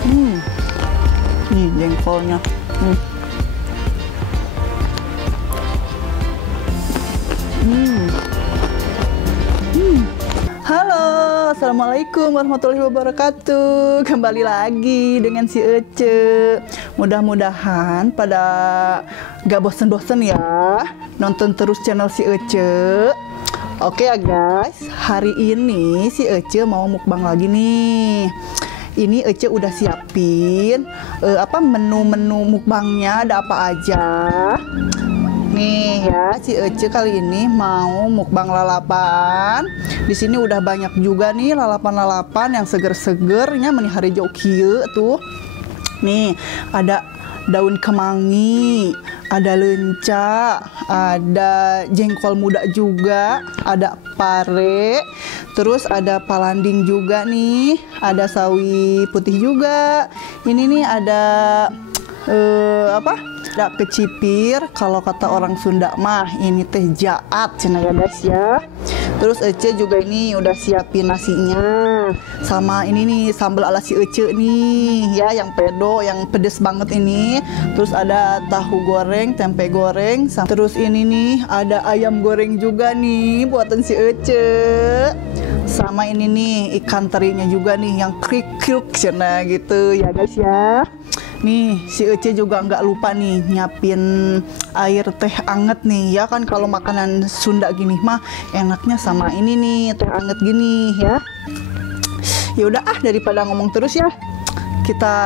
Hmm, nih jengkolnya. Hmm. Hmm. Hmm. Halo, assalamualaikum warahmatullahi wabarakatuh. Kembali lagi dengan si Ece. Mudah-mudahan pada gak bosen-bosen ya nonton terus channel si Ece. Oke ya guys, hari ini si Ece mau mukbang lagi nih. Ini Ece udah siapin menu-menu mukbangnya, ada apa aja. Nih ya, si Ece kali ini mau mukbang lalapan. Di sini udah banyak juga nih lalapan-lalapan yang seger-segernya meni hari jauh kieu tuh. Nih, ada daun kemangi, ada lenca, ada jengkol muda juga, ada pare, terus ada palanding juga nih, ada sawi putih juga. Ini nih ada ada kecipir, kalau kata orang Sunda mah ini teh jaat cenah ya guys ya. Terus Ece juga ini udah siapin nasinya, sama ini nih sambal ala si Ece nih ya, yang pedo, yang pedes banget ini. Terus ada tahu goreng, tempe goreng, terus ini nih ada ayam goreng juga nih buatan si Ece. Sama ini nih ikan terinya juga nih yang krik-krik cenah gitu ya guys ya. Nih si Ece juga nggak lupa nih nyiapin air teh anget nih ya, kan kalau makanan Sunda gini mah enaknya sama ini nih teh anget gini ya. Ya udah daripada ngomong terus ya, kita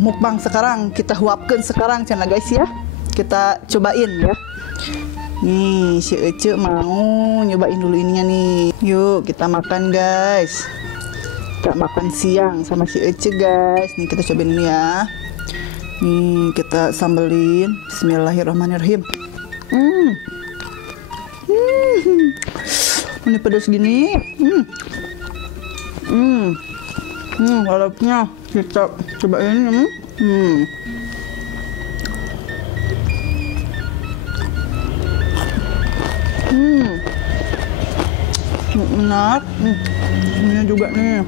mukbang sekarang, kita huapkan sekarang cina guys ya. Kita cobain ya. Nih si Ece mau nyobain dulu ininya nih. Yuk kita makan guys. Kita makan siang sama si Ece guys. Nih kita cobain ini ya. Nih kita sambelin. Bismillahirrahmanirrahim. Ini pedas gini. Lalapnya kita cobain. Enak. Ini juga nih.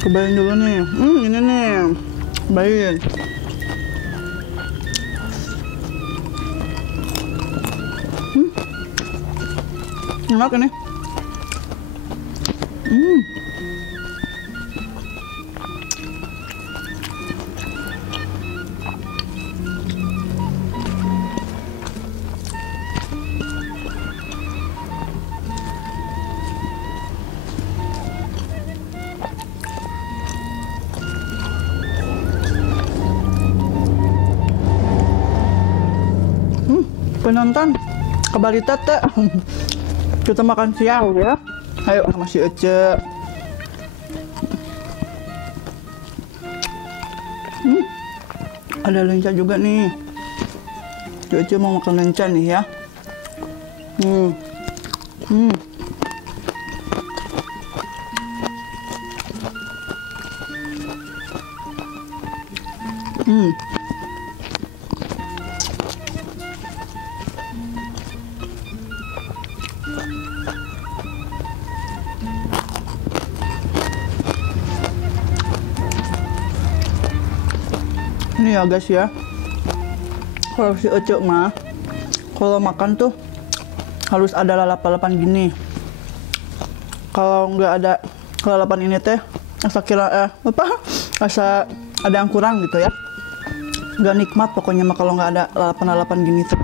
Cobain dulu nih. Ini nih. Cobain. Enak ini. Penonton, kembali tete. Kita makan siang ya. Ayo sama si Ece. Ada lenca juga nih. Si Ece mau makan lenca nih ya. Ini ya guys ya, kalau si Ece mah kalau makan tuh harus ada lalapan-lalapan gini. Kalau nggak ada lalapan ini teh asa kira asa ada yang kurang gitu ya, nggak nikmat pokoknya mah kalau nggak ada lalapan-lalapan gini tuh.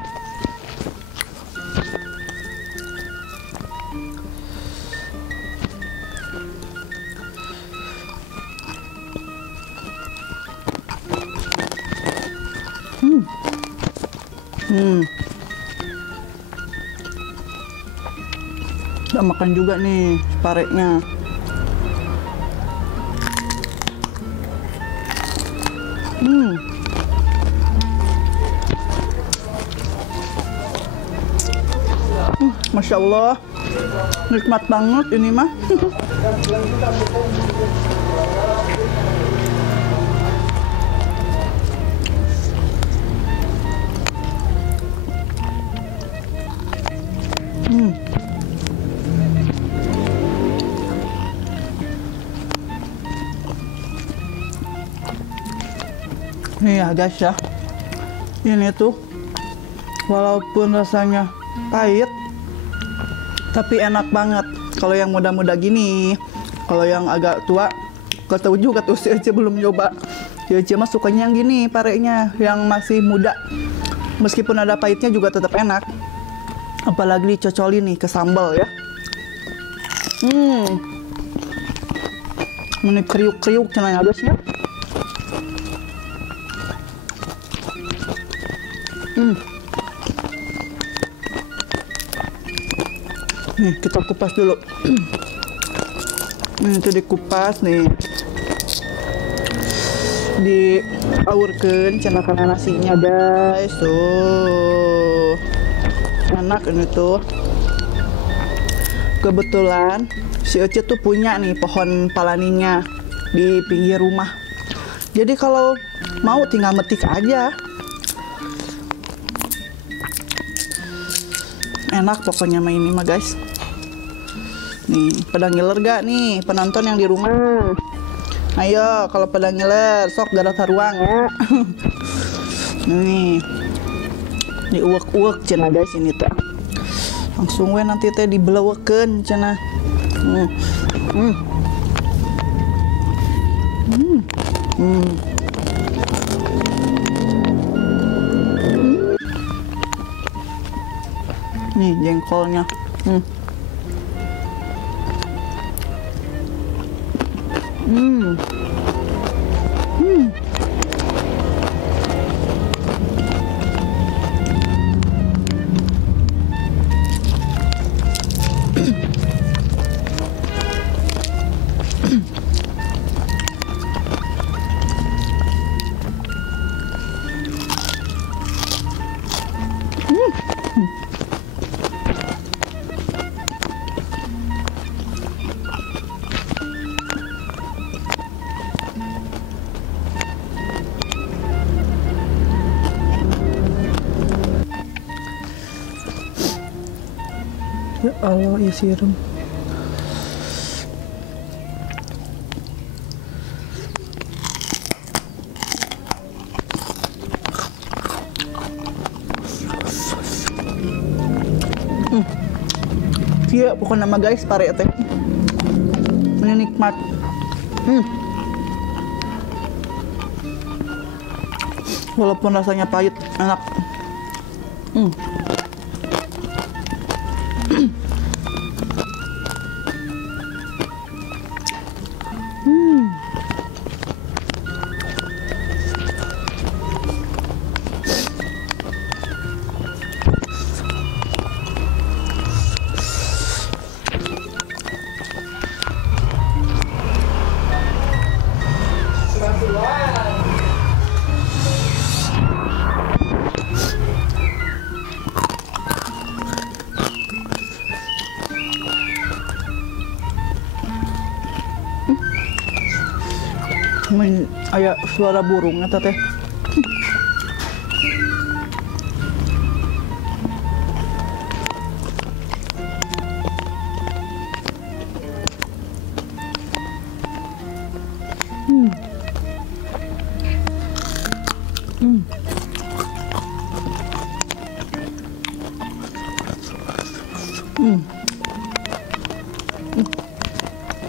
Udah makan juga nih parenya. Masya Allah, nikmat banget ini mah. Nih ya guys ya, ini tuh walaupun rasanya pahit tapi enak banget. Kalau yang muda-muda gini, kalau yang agak tua, gak tahu juga tuh, si Ece belum nyoba. Si Ece mah sukanya yang gini parenya, yang masih muda. Meskipun ada pahitnya juga tetap enak. Apalagi dicocolin nih ke sambal ya. Ini kriuk-kriuk cenanya guys ya. Nih kita kupas dulu. Nih itu dikupas nih, diaurkeun cenah kana nasinya guys. Tuh enak ini tuh. Kebetulan si Ece tuh punya nih pohon palaninya di pinggir rumah. Jadi kalau mau tinggal metik aja. Enak pokoknya main ini mah guys. Nih, pada ngiler gak nih penonton yang di rumah? Ayo, kalau pada ngiler, sok garot haruang ya. Nih, diuek-uek cenah guys ini teh. Langsung we nanti teh dibelewekeun cenah. Nih jengkolnya. Ya Allah, ya siram. Iya, pokoknya nama guys, pare teh. Ini nikmat. Walaupun rasanya pahit, enak. Main aya suara burung eta teh.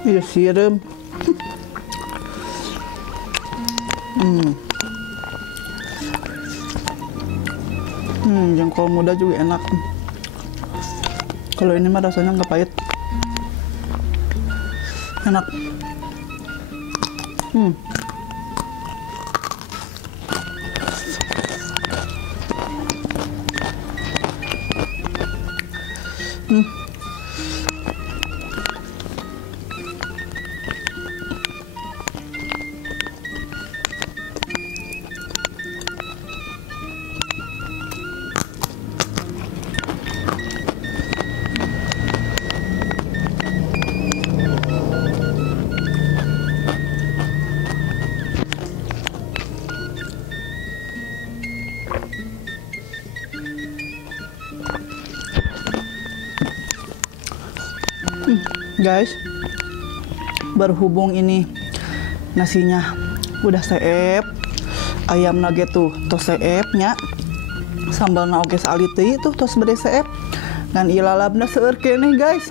Iya siram. Jengkol muda juga enak. Kalau ini mah rasanya nggak pahit, enak. Guys, berhubung ini nasinya udah seep, ayam nage tuh tos seepnya sambal oge saali teuing tuh tos bade seep ngan ilalabna seueur keneh guys.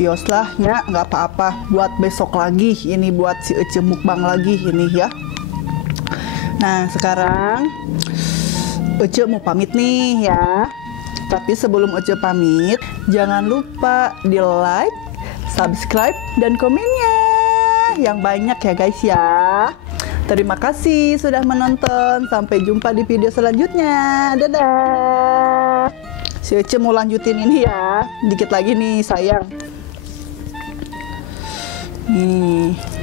Yos lah nya nggak apa-apa buat besok lagi, ini buat si Ece mukbang lagi ini ya. Nah sekarang Ece mau pamit nih ya. Tapi sebelum Ece pamit, jangan lupa di like, subscribe, dan komennya yang banyak ya guys ya. Terima kasih sudah menonton. Sampai jumpa di video selanjutnya. Dadah. Si Ece mau lanjutin ini ya. Dikit lagi nih sayang. Nih.